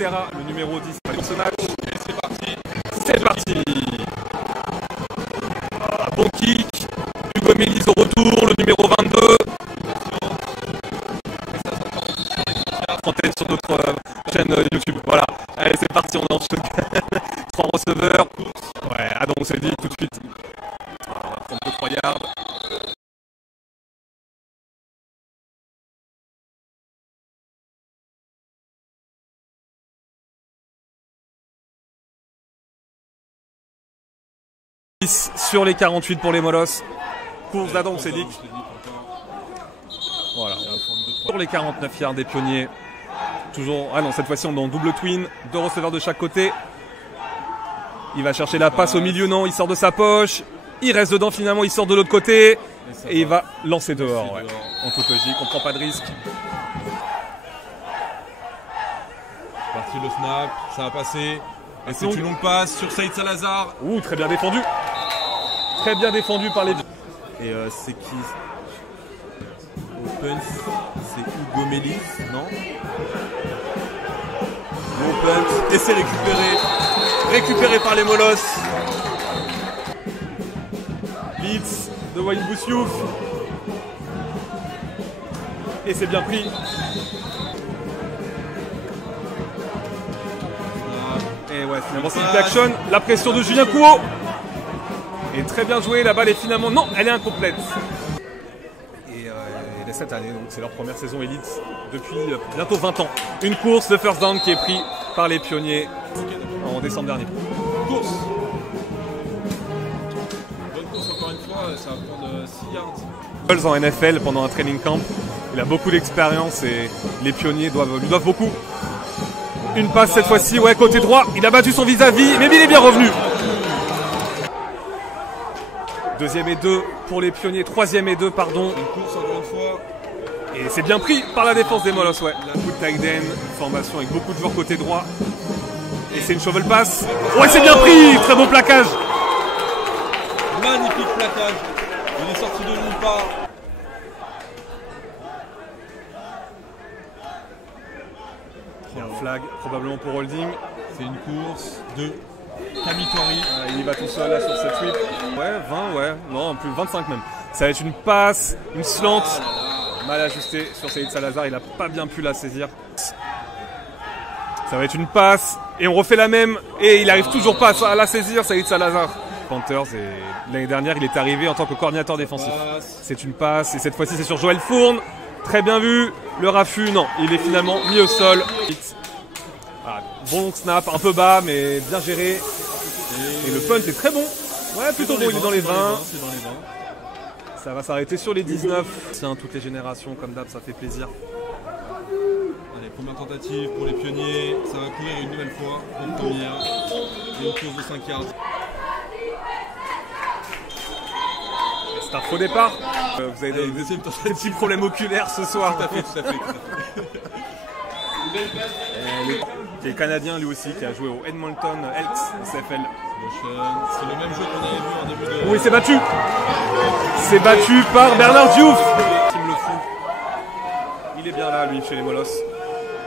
Serra, le numéro 10, pour ce match. Et c'est parti. C'est parti. Bon kick. Hugo Mélis au retour, le numéro 22. En tête sur notre chaîne YouTube. Voilà. Allez, c'est parti, on est en shotgun. 3 receveurs. Ouais, ah donc on s'est dit tout de suite. On va prendre 2-3 yards. Sur les 48 pour les Molosses. Course d'Adam Sédic. Voilà. Pour les 49 yards des Pionniers. Toujours. Ah non, cette fois-ci on est en double twin. 2 receveurs de chaque côté. Il va chercher la passe au milieu, non, il sort de sa poche. Il reste dedans finalement, il sort de l'autre côté. Et il va lancer dehors. Ouais. En toute logique, on prend pas de risque. Parti le snap, ça va passer. Et c'est une longue passe sur Saïd Salazar. Ouh, très bien défendu. Très bien défendu par les... Et c'est qui? Open, c'est Hugo Mélis, non? Open, et c'est récupéré par les Molosses. Blitz de Wayne Boussiouf. Et c'est bien pris. Et ouais, finalement c'est action. La pression de Julien Couot. Et très bien joué, la balle est finalement... Non, elle est incomplète. Et les 7 années, donc c'est leur première saison élite depuis bientôt 20 ans. Une course de first down qui est pris par les Pionniers en décembre dernier. Course. Bonne course encore une fois, ça va prendre 6 yards. En NFL pendant un training camp, il a beaucoup d'expérience et les Pionniers lui doivent beaucoup. Une passe cette fois-ci, ouais, côté droit, il a battu son vis-à-vis, mais il est bien revenu. 2e et 2 pour les Pionniers, 3e et 2, pardon. Une course encore une fois. Et c'est bien pris par la défense des Molosses, ouais. Beaucoup de tight end, formation avec beaucoup de joueurs côté droit. Et c'est une shovel pass. Ouais, c'est bien pris, très beau plaquage. Magnifique plaquage. Il est sorti de nulle part. Il y a un flag, probablement pour holding. C'est une course de Kamitori. Il y va tout seul là sur cette sweep. Ouais, 20, ouais. Non, plus 25 même. Ça va être une passe, une slant. Mal ajusté sur Saïd Salazar, il n'a pas bien pu la saisir. Ça va être une passe. Et on refait la même. Et il n'arrive toujours pas à la saisir, Saïd Salazar. Panthers, et l'année dernière, il est arrivé en tant que coordinateur défensif. C'est une passe. Et cette fois-ci, c'est sur Joël Fourne. Très bien vu. Le raffut, non. Il est finalement mis au sol. Ah, bon snap, un peu bas, mais bien géré. Et le punt est très bon. Ouais, plutôt bon, il est dans les 20. Ça va s'arrêter sur les 19. Tiens, toutes les générations, comme d'hab, ça fait plaisir. Allez, première tentative pour les Pionniers. Ça va courir une nouvelle fois. Une première. Et une course de 5 yards. C'est un faux départ. Vous avez des petits problèmes oculaires ce soir. Tout à fait. Qui est canadien lui aussi, qui a joué au Edmonton Elks CFL. C'est le même jeu qu'on avait vu en début de... Oui, c'est battu. C'est battu par Bernard Diouf. Qui me le fout. Il est bien là, lui, chez les Molosses.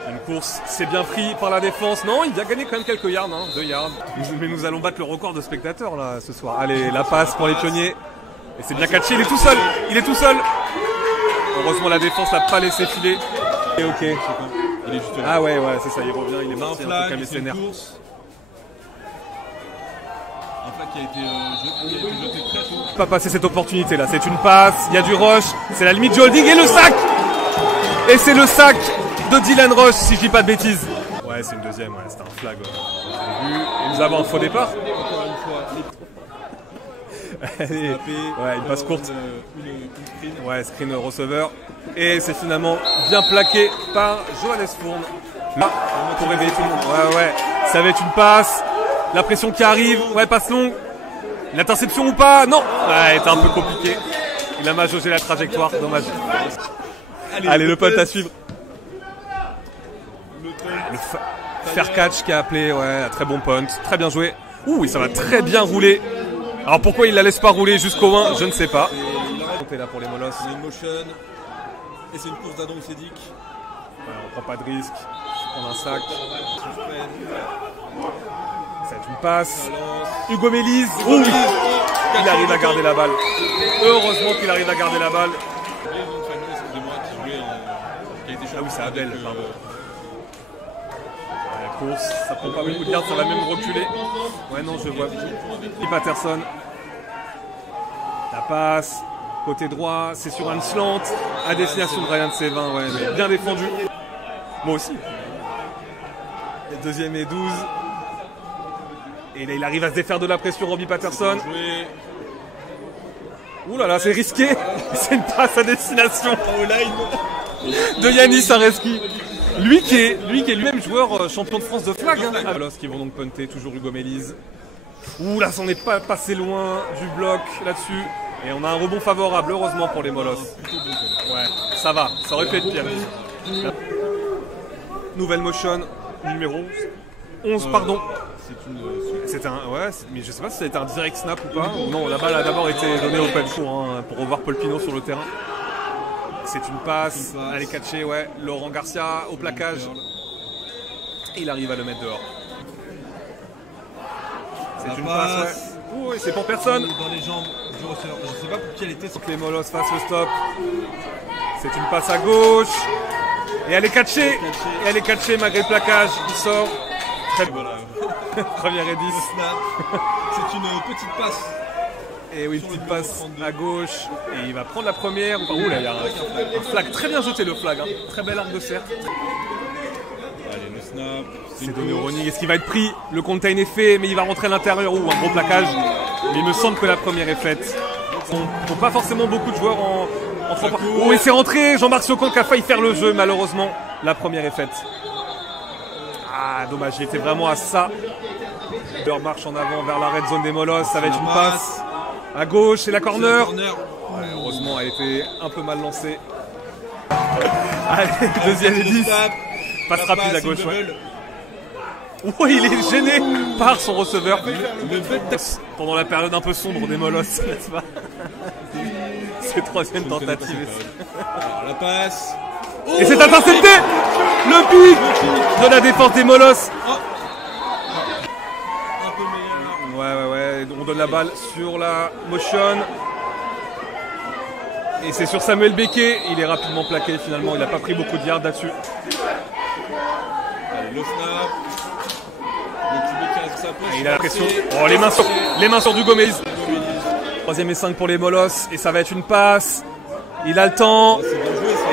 Une course, c'est bien pris par la défense. Non, il a gagné quand même quelques yards, hein, 2 yards. Mais nous allons battre le record de spectateurs là ce soir. Allez, la passe pour les Pionniers. Et c'est bien catché, il est tout seul. Il est tout seul. Heureusement, la défense n'a pas laissé filer. Et ok. Il est juste là. Ah ouais, c'est ça, il revient, il est parti un peu calmer ses nerfs. Un flag qui a été jeté très tôt. Pas passer cette opportunité là, c'est une passe, il y a du rush, c'est la limite du holding et le sac. Et c'est le sac de Dylan Rush, si je dis pas de bêtises. Ouais, c'est une deuxième, ouais, c'était un flag. Et nous avons un faux départ. Encore une fois, ouais, une passe courte. Ouais, screen receveur. Et c'est finalement bien plaqué par Johannes Fourne. Là, pour réveiller tout le monde. Ouais, ça va être une passe. La pression qui arrive. Ouais, passe longue. L'interception ou pas? Non. Ouais, c'était un peu compliqué. Il a mal jaugé la trajectoire. Dommage. Allez, le punt à suivre. Le fair catch qui a appelé. Ouais, très bon punt. Très bien joué. Ouh, ça va très bien rouler. Alors pourquoi il la laisse pas rouler jusqu'au 1, je ne sais pas. On est là pour les Molosses. Une motion. Et c'est une course d'Adam Sédic. Ouais, on prend pas de risque. prendre un sac. Ça va être une passe. Hugo Mélise. Il arrive à garder la balle. Heureusement qu'il arrive à garder la balle. Ah oui, c'est Abel, pardon. La course, ça prend pas beaucoup de garde, ça va même reculer. Ouais, non, je vois. Patterson. La passe. Côté droit, c'est sur un slant. À destination de Ryan Sévin, ouais, mais bien défendu. Moi aussi. Et deuxième et 12. Et là, il arrive à se défaire de la pression, Robbie Patterson. Ouh là là, c'est risqué. C'est une passe à destination de Yanis Areski. Lui qui est lui-même joueur champion de France de flag. Molos qui vont donc punter, toujours Hugo Mélise. Ouh là, ça n'est pas passé loin du bloc là-dessus. Et on a un rebond favorable, heureusement pour les Molos. Ouais, ça va, ça aurait pu être pire. Nouvelle motion, numéro 11, pardon. C'est un, ouais, mais je sais pas si ça a été un direct snap ou pas. Non, la balle a d'abord été donnée au Pelfour pour revoir Paul Pinot sur le terrain. C'est une passe, elle est catchée, ouais. Laurent Garcia au plaquage. Et il arrive à le mettre dehors. C'est une passe, ouais. Oui, c'est pour personne. Dans les jambes du receveur. Je sais pas pour qui elle était. Les Molos fassent le stop. C'est une passe à gauche. Et elle est catchée. Et elle est catchée malgré le plaquage. Il sort. Très bon. Première et 10. C'est une petite passe. Et oui, petite passe à gauche. Et il va prendre la première. Ouh là, il y a un flag. Très bien jeté le flag. Hein. Très bel arc de cercle. Allez, le snap. C'est donné au running. Est-ce qu'il va être pris? Le contain est fait, mais il va rentrer à l'intérieur ou un gros plaquage. Mais il me semble que la première est faite. Ils n'ont pas forcément beaucoup de joueurs en 3 points. Oh, et c'est rentré. Jean-Marc Socon qui a failli faire le jeu. Malheureusement, la première est faite. Ah, dommage. Il était vraiment à ça. Leur marche en avant vers la red zone des Molos. Ça va être une passe à gauche et la corner. Ouais, heureusement, elle était un peu mal lancée. Allez, deuxième et 10. Passe rapide à gauche, ouais. Oh, il est gêné par son receveur. Pendant la période un peu sombre des Molos, n'est-ce pas? C'est troisième tentative. Alors, la passe. Et c'est intercepté. Le pic de la défense des Molos. Ouais. On donne la balle sur la motion. Et c'est sur Samuel Becquet. Il est rapidement plaqué finalement. Il n'a pas pris beaucoup de yards là-dessus. Allez, le snap. Et il a la pression. Oh, les mains sur Hugo Mélise. Troisième et 5 pour les Molos. Et ça va être une passe. Il a le temps.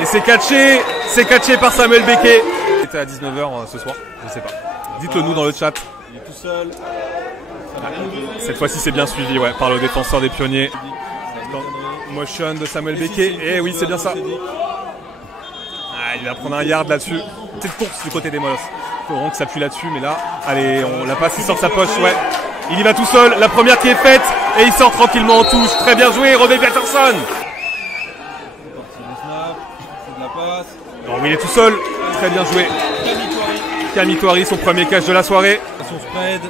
Et c'est catché. C'est catché par Samuel Becquet. Il était à 19h ce soir. Je sais pas. Dites-le nous dans le chat. Il est tout seul. Cette fois-ci c'est bien suivi, ouais, par le défenseur des Pionniers. Motion de Samuel Becquet. Et oui, c'est bien ça. Ah, il va prendre un yard là-dessus. Petite course du côté des Molos. Il faut vraiment que ça appuie là-dessus, mais là, allez, on la passe, il sort de sa poche, ouais. Il y va tout seul, la première qui est faite, et il sort tranquillement en touche. Très bien joué, Robbie Patterson. Non, oui, il est tout seul. Très bien joué. Camille Toari, son premier catch de la soirée. Son spread.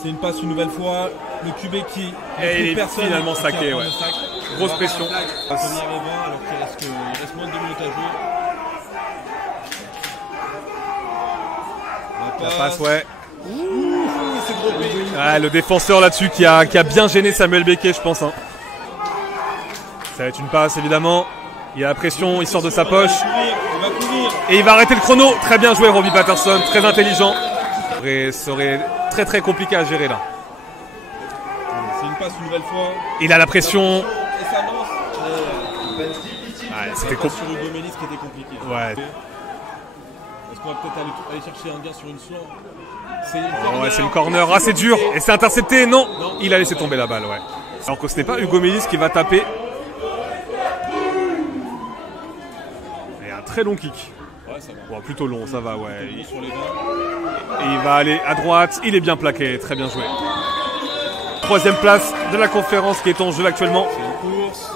C'est une passe une nouvelle fois. Le QB qui et il est finalement saqué, ouais. Grosse pression. Première et 20 alors qu'il reste moins de 2 minutes à jouer. La passe, ouais. Ah, le défenseur là-dessus qui a bien gêné Samuel Becquet, je pense. Hein. Ça va être une passe, évidemment. Il a la pression, il sort de sa poche. Et il va arrêter le chrono. Très bien joué, Robbie Patterson. Très intelligent. Ça serait très très compliqué à gérer là. C'est une passe une nouvelle fois. Il a la pression. Et ça lance. C'était compliqué. Sur Hugo Mélise qui était compliqué. Ouais. Est-ce qu'on va peut-être aller chercher un gars sur une slant? C'est une corner. Ah, c'est dur. Et c'est intercepté. Non. Il a laissé tomber la balle, ouais. Alors que ce n'est pas Hugo Mélise qui va taper. Et un très long kick. Ouais, ça va. Bon, plutôt long, ça va, ouais. Sur les 20. Et il va aller à droite. Il est bien plaqué. Très bien joué. Troisième place de la conférence qui est en jeu actuellement. C'est une course.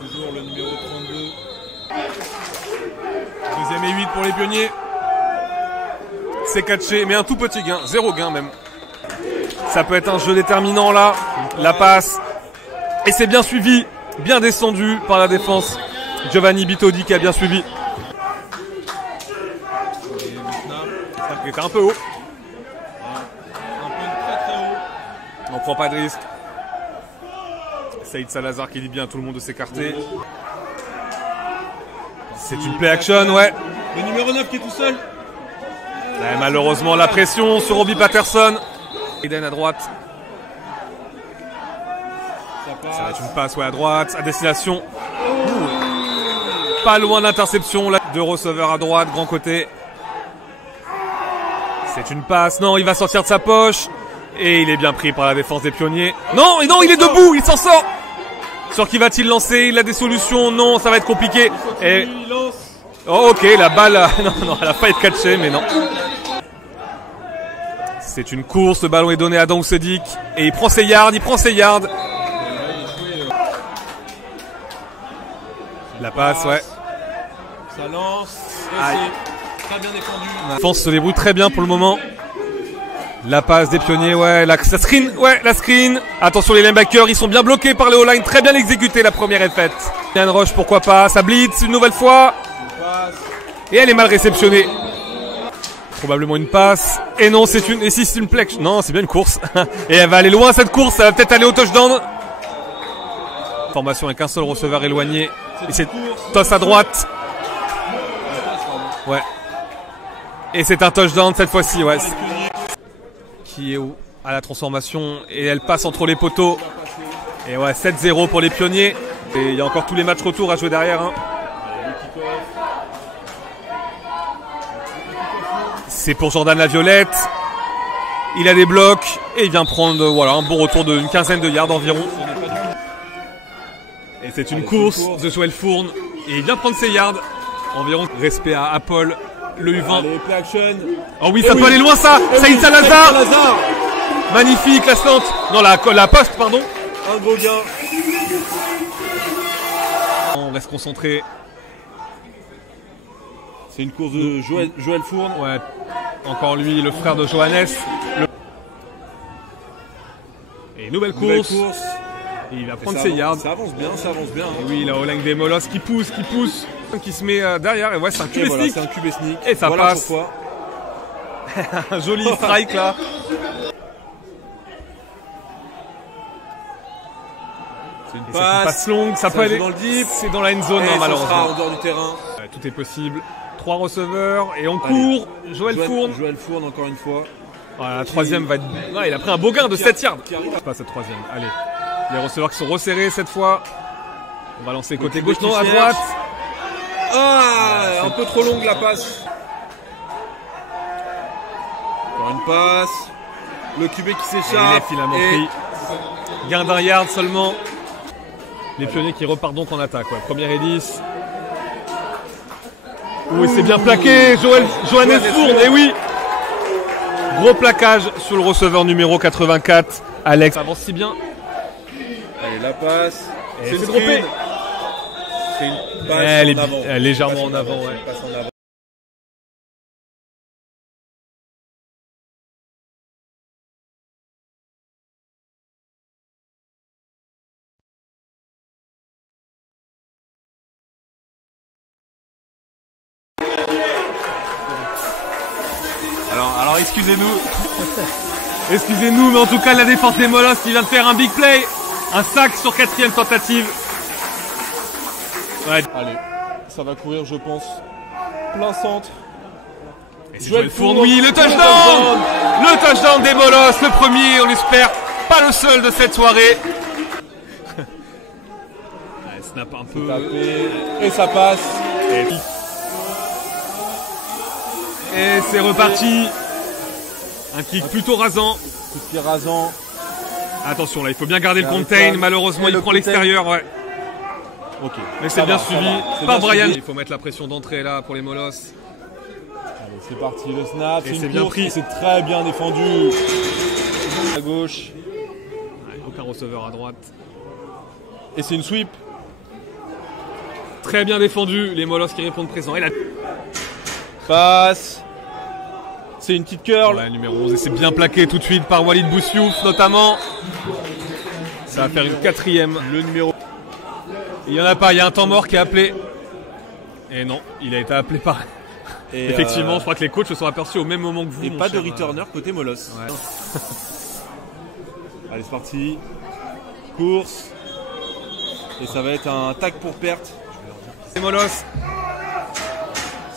Toujours le numéro 32. Deuxième et 8 pour les Pionniers. C'est catché, mais un tout petit gain. 0 gain même. Ça peut être un jeu déterminant là. La passe. Et c'est bien suivi. Bien descendu par la défense. Giovanni Bitodi qui a bien suivi. snap. Il était un peu haut. Un peu très très haut. On prend pas de risque. Saïd Salazar qui dit bien à tout le monde de s'écarter. C'est une play action, ouais. Le numéro 9 qui est tout seul. Ouais, malheureusement, la pression sur Robbie Patterson. Eden à droite. Ça va être une passe, ouais, à droite, à destination. Pas loin de l'interception, là. Deux receveurs à droite, grand côté. C'est une passe. Non, il va sortir de sa poche. Et il est bien pris par la défense des Pionniers. Non, et non, il est debout, il s'en sort. Sur qui va-t-il lancer? Il a des solutions. Non, ça va être compliqué. Et... Oh, ok, la balle, non, elle a pas été catchée, mais non. C'est une course, le ballon est donné à Dan Oussedik. Et il prend ses yards, La passe, ouais. Ça lance. C'est très bien défendu. La défense se débrouille très bien pour le moment. La passe des Pionniers, ouais. La screen. Attention, les linebackers, ils sont bien bloqués par les O-line. Très bien exécuté, la première est faite. Yann Roche, pourquoi pas. Ça blitz une nouvelle fois. Et elle est mal réceptionnée. Probablement une passe. Et non, c'est une play. Non, c'est bien une course. Et elle va aller loin cette course. Ça va peut-être aller au touchdown. Formation avec un seul receveur éloigné. Et c'est toss à droite. Ouais. Et c'est un touchdown cette fois-ci, ouais. Qui est à la transformation. Et elle passe entre les poteaux. Et ouais, 7-0 pour les Pionniers. Et il y a encore tous les matchs retour à jouer derrière. Hein. C'est pour Jordan Laviolette. Il a des blocs. Et il vient prendre un bon retour d'une quinzaine de yards environ. Et c'est une course de Joël Fourne. Et il vient prendre ses yards. Environ. Respect à Paul, le U20. Allez, play action. Oh oui, ça peut aller loin ça. Saïd Salazar. Magnifique, la slant. Non, la poste, pardon. Un gros gain. On reste concentré. C'est une course de Joël Fourne. Ouais. Encore lui, le frère de Johannes. Et nouvelle course. Et il va prendre ses yards. Ça avance bien. Et oui, la O-line des Molosses qui pousse. Qui se met derrière. Et ouais, c'est un QB sneak. C'est un QB sneak. Et ça passe. Un joli strike là. C'est une passe longue. Ça peut aller dans le deep. C'est dans la end zone, malheureusement. En dehors du terrain. Ouais, tout est possible. 3 receveurs et on court. Joël Fourne. Joël Fourne encore une fois. Voilà, la troisième va être... Ouais, il a pris un beau gain de 7 yards. Pas cette troisième. Allez. Les receveurs qui sont resserrés cette fois. On va lancer côté gauche, non, à droite. Un peu trop longue la passe. Encore une passe. Le QB qui s'échappe. Il est finalement pris. Gain d'un yard seulement. Les Pionniers qui repartent donc en attaque. Ouais. Première et 10. Oui, c'est bien plaqué. Johannes Fourne, et oui. Gros plaquage sur le receveur numéro 84. Alex avance si bien. Allez, la passe. C'est droppé. C'est une passe elle en avant. Elle est légèrement en avant. Ouais. Une passe en avant. Alors excusez-nous. Excusez-nous, mais en tout cas la défense des Molosses qui vient de faire un big play. Un sac sur 4e tentative. Ouais. Allez, ça va courir je pense. Plein centre. Et c'est Joël Fourne, oui, le touchdown. Le touchdown des Molosses, le premier, on l'espère, pas le seul de cette soirée. Ouais, snap un peu. Et ça passe. Et c'est reparti. Un kick plutôt rasant. Kick rasant. Attention là, il faut bien garder le contain. Malheureusement, il prend l'extérieur. Ouais. Ok. Mais c'est bien suivi par Brian. Il faut mettre la pression d'entrée là pour les Molosses. Allez, c'est parti, le snap. Et c'est bien pris. C'est très bien défendu. À gauche. Ouais, aucun receveur à droite. Et c'est une sweep. Très bien défendu. Les Molosses qui répondent présent. Et la passe. C'est une petite curl. Ouais, numéro 11. Et c'est bien plaqué tout de suite par Walid Boussiouf notamment. Ça va faire une 4e. Le numéro. Il n'y en a pas. Il y a un temps mort qui est appelé. Et non, il a été appelé par Et effectivement, je crois que les coachs se sont aperçus au même moment que vous. Et mon pas de cher, returner côté Molos. Ouais. Allez, c'est parti. Course. Et ça va être un tag pour perte. C'est Molos.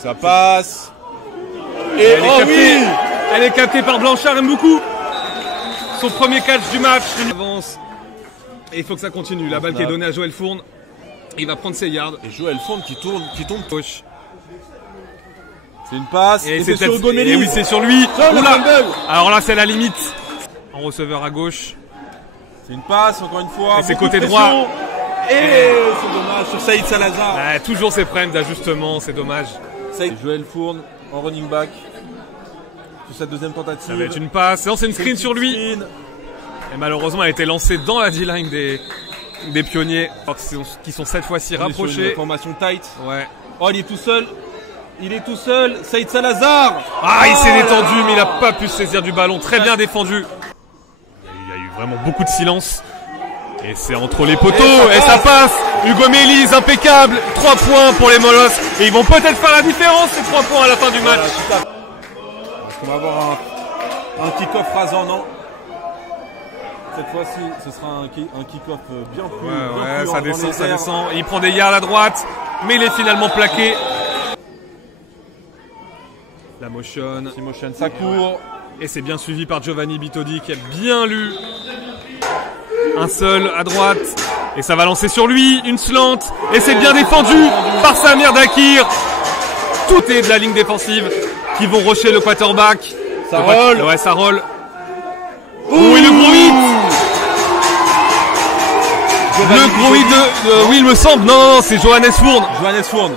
Ça passe. Et Elle est captée. Elle est captée par Blanchard Mboukou. Son premier catch du match. Il avance. Et il faut que ça continue. La balle qui est donnée à Joël Fourne. Il va prendre ses yards. Et Joël Fourne qui tombe gauche. C'est une passe. Et c'est sur Hugo Mélis. Et oui, c'est sur lui. Oula. Alors là, c'est la limite. En receveur à gauche. C'est une passe, encore une fois. Et c'est beaucoup de côté pression. droit. Et c'est dommage sur Saïd Salazar. Ah, toujours ces problèmes d'ajustement, c'est dommage. Saïd. Joël Fourne en running back. Sur sa deuxième tentative. Ça va être une passe. Non, c'est une screen sur lui. Screen. Et malheureusement, elle a été lancée dans la D-line des pionniers. Qui sont cette fois-ci On est sur rapprochés. une formation tight. Ouais. Oh, il est tout seul. Il est tout seul. Saïd Salazar. Ah, il s'est détendu, mais il n'a pas pu se saisir du ballon. Très bien défendu. Il y a eu vraiment beaucoup de silence. Et c'est entre les poteaux. Et ça passe. Hugo Mélis, impeccable. 3 points pour les Molos. Et ils vont peut-être faire la différence, ces 3 points à la fin du match. Voilà, est-ce qu'on va avoir un kick-off rasant? Non. Cette fois-ci, ce sera un kick-off bien plus. Ouais, ça descend, ça descend. Il prend des yards à droite, mais il est finalement plaqué. La motion. Ça court. Et c'est bien suivi par Giovanni Bitodi qui a bien lu. Un seul à droite. Et ça va lancer sur lui. Une slant. Et c'est bien défendu par Samir Dakir. Tout est de la ligne défensive qui vont rusher le quarterback. Ça roule. Ouais, ça roule. Oh, et le gros hit. Le gros hit de... oui, il me semble. Non, c'est Johannes Fourne. Johannes Fourne.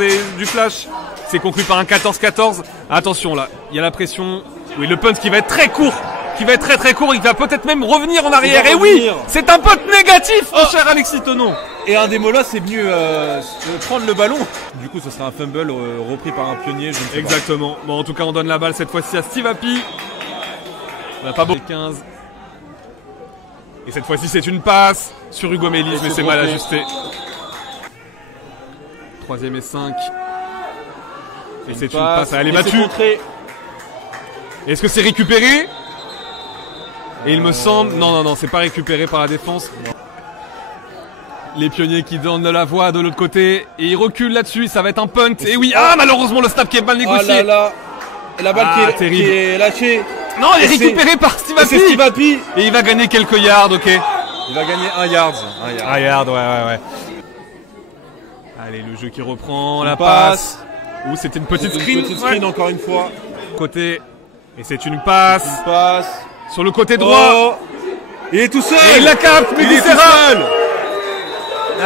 Et du flash. C'est conclu par un 14-14. Attention là, il y a la pression. Oui, le punt qui va être très court. Qui va être très court. Il va peut-être même revenir en arrière. Et oui, c'est un punt négatif, mon cher Alexis Tonon. Et un des Molos est venu prendre le ballon. Du coup, ce sera un fumble repris par un pionnier. Je ne sais exactement. Bon, en tout cas, on donne la balle cette fois-ci à Steve Happy. On n'a pas beaucoup. 15. Et cette fois-ci, c'est une passe sur Hugo Mélis, mais c'est mal ajusté. 3e et 5. Et c'est une passe, elle est battue. Est-ce que c'est récupéré? Et il me semble... Non, c'est pas récupéré par la défense. Les pionniers qui donnent de la voix de l'autre côté. Et ils reculent là-dessus, ça va être un punt. Et oui, malheureusement, le snap qui est mal négocié. Oh là là. Et la balle qui est lâchée. Non, elle est récupérée par Steve Happy. Et il va gagner quelques yards, ok. Il va gagner un yard. Un yard, ouais. Allez, le jeu qui reprend, la passe. Ou c'était une petite screen. Encore une fois. Côté. Et c'est une passe. Sur le côté droit. Il est tout seul. Et il la capte, mais il est tout seul.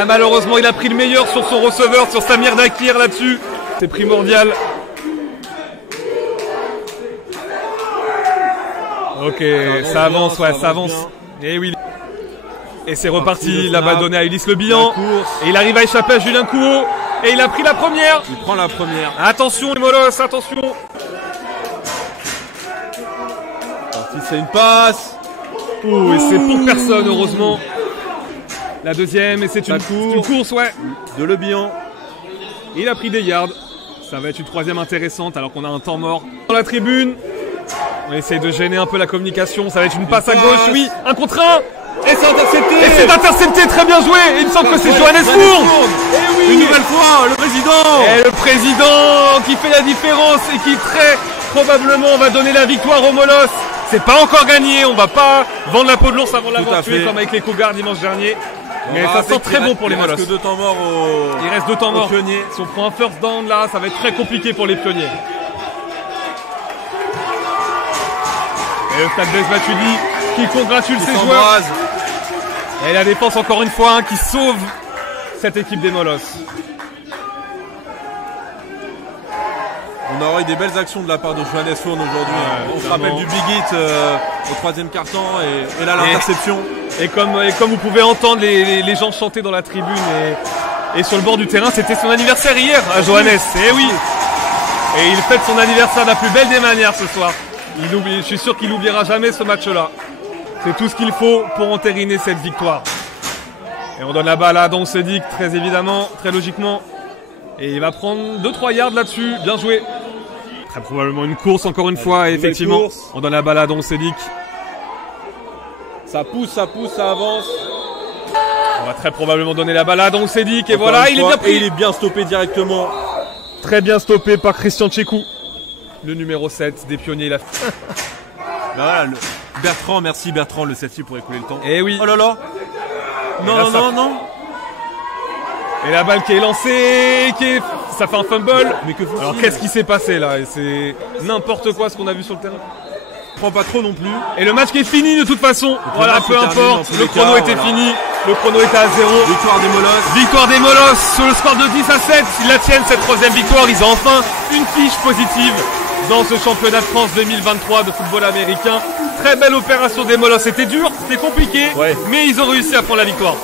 Malheureusement, il a pris le meilleur sur son receveur, sur Samir Dakir là-dessus. C'est primordial. Ok, ça avance, ça avance. Et oui. Et c'est reparti, la balle donnée à Ulysse Le Bihan. Et il arrive à échapper à Julien Couot. Et il a pris la première. Il prend la première. Attention les Molos, attention. C'est une passe. Ouh, et c'est pour personne, heureusement. La deuxième, et c'est une course, ouais. De Le Bihan. Il a pris des yards. Ça va être une troisième intéressante alors qu'on a un temps mort. Dans la tribune, on essaye de gêner un peu la communication. Ça va être une passe à gauche, oui. Un contre un. Et c'est intercepté. Et c'est intercepté, très bien joué. Et il me semble que c'est Johannes Fourne. Et oui. Une nouvelle fois, le président. Et le président qui fait la différence et qui très probablement va donner la victoire aux Molos. C'est pas encore gagné, on va pas vendre la peau de l'ours avant l'avoir tué comme avec les Cougars dimanche dernier. Mais ça sent très bon pour les Molos. Il reste 2 temps morts Il reste 2 temps morts. Pionniers. Si on prend un first down là, ça va être très compliqué pour les pionniers. Et le stade Blaise Matuidi qui congratule ses joueurs. Et la défense encore une fois qui sauve cette équipe des Molos. On aura eu des belles actions de la part de Johannes Fourne aujourd'hui. On se rappelle du big hit au 3e quart-temps et là l'interception. Et comme vous pouvez entendre les gens chanter dans la tribune et sur le bord du terrain, c'était son anniversaire hier à Johannes. Et oui. Et il fête son anniversaire de la plus belle des manières ce soir. Je suis sûr qu'il n'oubliera jamais ce match-là. C'est tout ce qu'il faut pour entériner cette victoire. Et on donne la balle à Don Sedic, très évidemment, très logiquement. Et il va prendre 2-3 yards là-dessus. Bien joué. Très probablement une course encore une fois. Et effectivement, on donne la balle à Don Sédic. Ça pousse, ça avance. On va très probablement donner la balle à Don Sédic. Et voilà, il est bien pris. Et il est bien stoppé directement. Très bien stoppé par Christian Tchékou. Le numéro 7 des pionniers. La... Voilà, Bertrand, merci Bertrand, le 7 pour écouler le temps. Et oui. Oh là là. Non, là, non, non. Et la balle qui est lancée, ça fait un fumble. Mais que faut-il ? Alors qu'est-ce qui s'est passé là? C'est n'importe quoi ce qu'on a vu sur le terrain. Prends pas trop non plus. Et le match qui est fini de toute façon. Donc voilà, peu importe. Le chrono était fini. Le chrono était à 0. Victoire des Molosses. Victoire des Molosses sur le score de 10-7. Ils la tiennent cette 3e victoire. Ils ont enfin une fiche positive dans ce championnat de France 2023 de football américain. Très belle opération des Molosses. C'était dur, c'était compliqué, mais ils ont réussi à prendre la victoire.